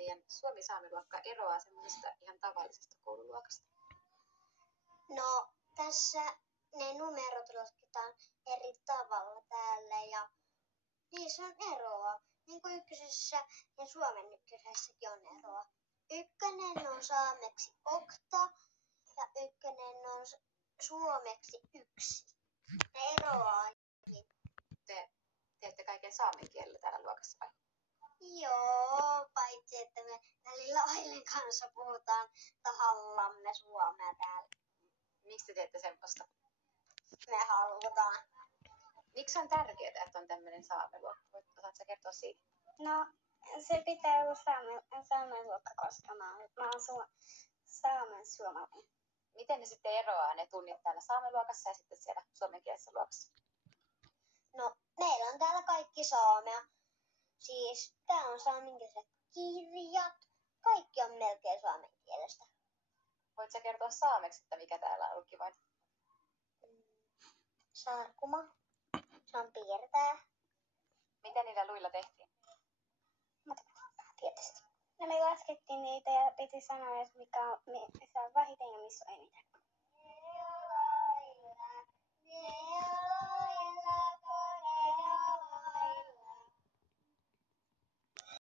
teidän suomi-saamiluokka eroaa semmoisesta ihan tavallisesta koululuokasta? No, tässä ne numerot lasketaan eri tavalla täällä ja niissä on eroa. Niin kuin ykkösessä ja suomen ykkösessäkin on eroa. Ykkönen on saameksi okta ja ykkönen on suomeksi 1. Ne eroaa. Te teette kaiken saamen kielellä täällä luokassa vai? Joo, paitsi että me välillä Ailen kanssa puhutaan tahallamme suomea täällä. Miksi te teette semmoista? Me halutaan. Miksi on tärkeää, että on tämmöinen saameluokka? Osaatko kertoa siitä? No, se pitää olla saamen luokka, koska mä oon saamen suomalainen. Miten ne sitten eroaa ne tunnit täällä saameluokassa ja sitten siellä suomenkielisessä luokassa? No, meillä on täällä kaikki saamea. Siis tää on saamenkieliset kirjat. Kaikki on melkein saamen kielestä. Voitko kertoa saameksi, että mikä täällä on lukkivointi? Sarkuma. Se on piirtää. Mitä niillä luilla tehtiin? Matematiikkaa tietysti. No me laskettiin niitä ja piti sanoa, että missä